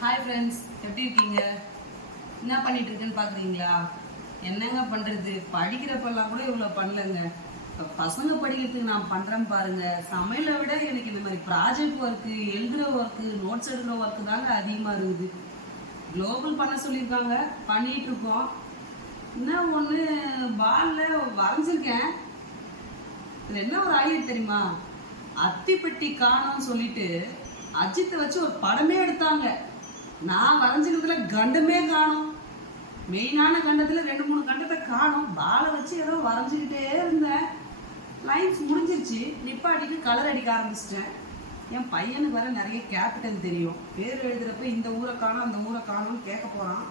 Hi friends, எப்படி இருக்கீங்க? என்ன பண்ணிட்டு இருக்குன்னு பார்க்குறீங்களா? என்னங்க பண்ணுறது, படிக்கிறப்பெல்லாம் கூட இவ்வளோ பண்ணலைங்க. இப்போ பசங்க படிக்கிறதுக்கு நான் பண்ணுறேன் பாருங்கள். சமையலை விட எனக்கு இந்த மாதிரி ப்ராஜெக்ட் ஒர்க்கு, எழுதுகிற ஒர்க்கு, நோட்ஸ் எடுக்கிற ஒர்க்கு தாங்க அதிகமாக இருக்குது. குளோபல் பண்ண சொல்லியிருக்காங்க, பண்ணிகிட்டு இருக்கோம். என்ன ஒன்று பாலில் வரைஞ்சிருக்கேன். இதில் என்ன ஒரு ஐடியா தெரியுமா? அத்திப்பெட்டி காணும்னு சொல்லிட்டு அஜித்தை வச்சு ஒரு படமே எடுத்தாங்க. நான் வரைஞ்சிக்கிறதுல கண்டமே காணும். மெயினான கண்டத்தில் 2-3 கண்டத்தை காணும். பாலை வச்சு ஏதோ வரைஞ்சிக்கிட்டே இருந்தேன். லைன்ஸ் முடிஞ்சிருச்சு, நிப்பாட்டிட்டு கலர் அடிக்க ஆரம்பிச்சிட்டேன். என் பையனுக்கு வர நிறைய கேபிட்டல் தெரியும். பேர் எழுதுறப்ப இந்த ஊரை காணும் அந்த ஊரை காணும்னு கேட்க போகிறான்.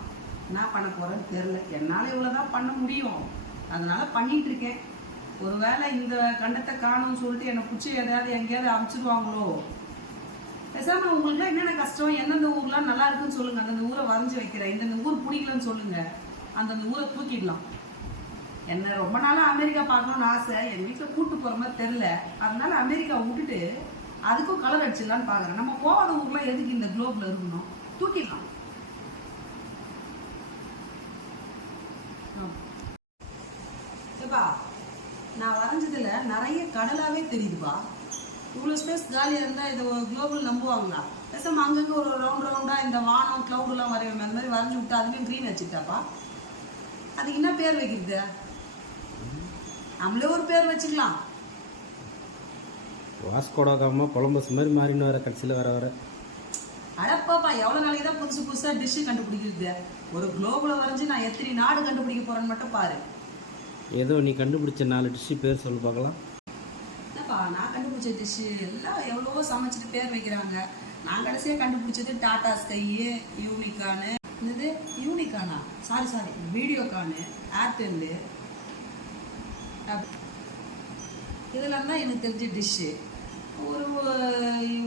என்ன பண்ண போகிறேன்னு தெரில. என்னால் இவ்வளோதான் பண்ண முடியும், அதனால் பண்ணிகிட்டு இருக்கேன். ஒரு வேளை இந்த கண்டத்தை காணும்னு சொல்லிட்டு என்னை பிடிச்சி எதையாவது எங்கேயாவது அமுச்சிடுவாங்களோ. பேசாம உங்களுக்கு என்னென்ன கஷ்டம், எந்தெந்த ஊர்லாம் நல்லா இருக்குன்னு சொல்லுங்க. அந்தந்த ஊரை வரைஞ்சி வைக்கிறேன். இந்தந்த ஊர் பிடிக்கலன்னு சொல்லுங்க, அந்தந்த ஊரை தூக்கிடலாம். என்ன ரொம்ப நாளாக அமெரிக்கா பார்க்கணும்னு ஆசை. என் வீட்டில் கூப்பிட்டு போகிற மாதிரி தெரில. அதனால அமெரிக்கா விட்டுட்டு அதுக்கும் கலர் அடிச்சிடலான்னு பார்க்குறேன். நம்ம போகாத ஊர்லாம் எதுக்கு இந்த குளோப்ல இருக்கணும், தூக்கிடலாம். நான் வரைஞ்சதுல நிறைய கடலாவே தெரியுதுப்பா. இவ்வளோ ஸ்பேஸ் காலியாக இருந்தால் இதை குளோபல் நம்புவாங்களா? பேசாமல் அங்கங்கே ஒரு ரவுண்டாக இந்த வானம் க்ளவுடெலாம் வரையும் அந்த மாதிரி வரைஞ்சி விட்டு அதுலேயும் க்ரீன் வச்சுக்கிட்டாப்பா. அதுக்கு என்ன பேர் வைக்கிறது? நம்மளே ஒரு பேர் வச்சுக்கலாம். வாஸ்கோடகாமா கொலம்பஸ் மாதிரி மாறின்னு வர கடைசியில் வர அடப்பாப்பா, எவ்வளோ நாளைக்கு தான் புதுசாக டிஷ்ஷு கண்டுபிடிக்கிறது? ஒரு குளோபலை வரைஞ்சி நான் எத்தனை நாடு கண்டுபிடிக்க போகிறேன்னு மட்டும் பாரு. ஏதோ நீ கண்டுபிடிச்ச 4 டிஷ்ஷு பேர் சொல்லு பார்க்கலாம். நான் கண்டுபிடிச்ச டிஷ்ஷு எல்லாம் எவ்வளவோ சமைச்சிட்டு பேர் வைக்கிறாங்க. நான் கடைசியாக கண்டுபிடிச்சது டாடா ஸ்கை, யூனிகானு, என்னது யூனிகானா, சாரி வீடியோகானு, ஏர்டெல்லு, இதெல்லாம் தான் எனக்கு தெரிஞ்ச டிஷ்ஷு. ஒரு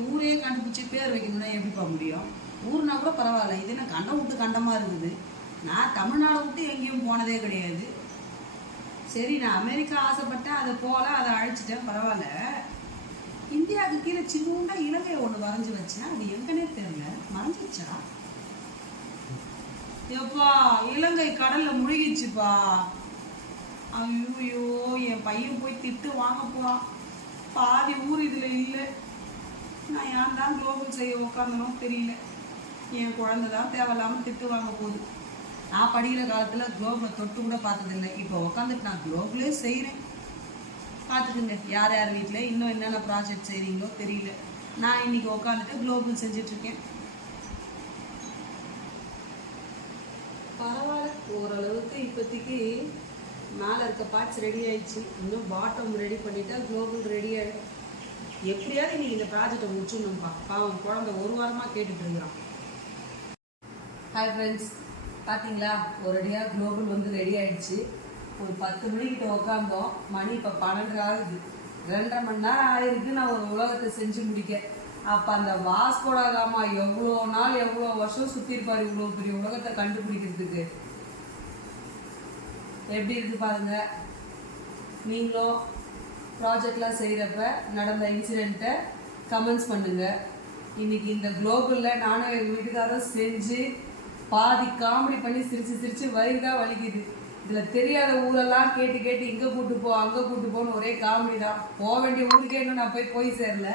ஊரே கண்டுபிடிச்சி பேர் வைக்கணும்னா எப்படிப்பா முடியும்? ஊர்னா கூட பரவாயில்ல, இது என்ன கண்டம் விட்டு கண்டமாக இருக்குது. நான் தமிழ்நாடை விட்டு எங்கேயும் போனதே கிடையாது. சரி, நான் அமெரிக்கா ஆசைப்பட்டேன், அதை போல அதை அழைச்சிட்டேன், பரவாயில்ல. இந்தியாவுக்கு கீழே சின்னூண்டா இலங்கையை ஒன்று வரைஞ்சி வச்சேன். அது எங்கன்னே தெரியல, மறைஞ்சிச்சா? எப்பா, இலங்கை கடல்ல முழுகிச்சுப்பா. ஐயோ, என் பையன் போய் திட்டு வாங்க போறான். பாதி ஊர் இதுல இல்லை. நான் ஏன் தான் குளோபல் செய்ய உட்காந்தனும் தெரியல. என் குழந்தை தான் தேவையில்லாம திட்டு வாங்க போகுது. நான் படிக்கிற காலத்தில் குளோபலை தொட்டு கூட பார்த்ததில்லை. இப்போ உட்காந்துட்டு நான் குளோபலே செய்கிறேன். பார்த்துக்குங்க, யார் யார் வீட்டில் இன்னும் என்னென்ன ப்ராஜெக்ட் செய்கிறீங்களோ தெரியல. நான் இன்னைக்கு உட்காந்துட்டு குளோபல் செஞ்சிட்ருக்கேன். பரவாயில்ல, ஓரளவுக்கு இப்போதைக்கு மேலே இருக்க பார்ட்ஸ் ரெடி ஆயிடுச்சு. இன்னும் பாட்டம் ரெடி பண்ணிட்டா குளோபல் ரெடி ஆகிடும். எப்படியாவது இன்னைக்கு இந்த ப்ராஜெக்டை முடிச்சிடணும்ப்பா. பாவம் குழந்தை ஒரு வாரமாக கேட்டுட்டு இருக்கிறான். ஹாய் ஃப்ரெண்ட்ஸ், பார்த்தீங்களா, ஒரேடியாக குளோபல் வந்து ரெடி ஆகிடுச்சு. ஒரு 10 மணிக்கிட்ட உட்காந்தோம். மணி இப்போ 12 ஆகுது. 2.5 மணி நேரம் ஆயிருக்கு நான் ஒரு உலகத்தை செஞ்சு முடிக்க. அப்போ அந்த வாஸ்கோடகாமா எவ்வளோ நாள் எவ்வளோ வருஷம் சுற்றிருப்பார் இவ்வளோ பெரிய உலகத்தை கண்டுபிடிக்கிறதுக்கு. எப்படி இருக்குது பாருங்க. நீங்களும் ப்ராஜெக்ட்லாம் செய்கிறப்ப நடந்த இன்சிடெண்ட்டை கமெண்ட்ஸ் பண்ணுங்கள். இன்றைக்கி இந்த குளோபலில் நானும் எங்கள் வீட்டுக்காரரும் செஞ்சு பாதி காமெடி பண்ணி சிரிச்சு வயிறுதான் வலிக்குது. இதில் தெரியாத ஊரெல்லாம் கேட்டு இங்கே கூட்டு போ அங்கே கூட்டு போன்னு ஒரே காமெடி தான். போக வேண்டிய ஊருக்கே இன்னும் நான் போய் சேரல.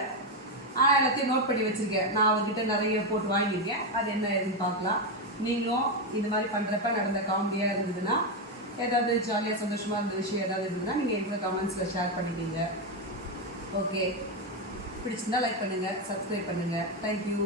ஆனால் எல்லாத்தையும் நோட் பண்ணி வச்சுருக்கேன். நான் அவர்கிட்ட நிறைய போட்டு வாங்கியிருக்கேன். அது என்ன ஏதுன்னு பார்க்கலாம். நீங்களும் இந்த மாதிரி பண்ணுறப்ப நடந்த காமெடியாக இருந்ததுன்னா, ஏதாவது ஜாலியாக சந்தோஷமாக இருந்த விஷயம் ஏதாவது இருந்ததுன்னா நீங்கள் எங்களை கமெண்ட்ஸில் ஷேர் பண்ணிக்கிங்க. ஓகே, பிடிச்சிருந்தா லைக் பண்ணுங்கள், சப்ஸ்கிரைப் பண்ணுங்கள். தேங்க்யூ.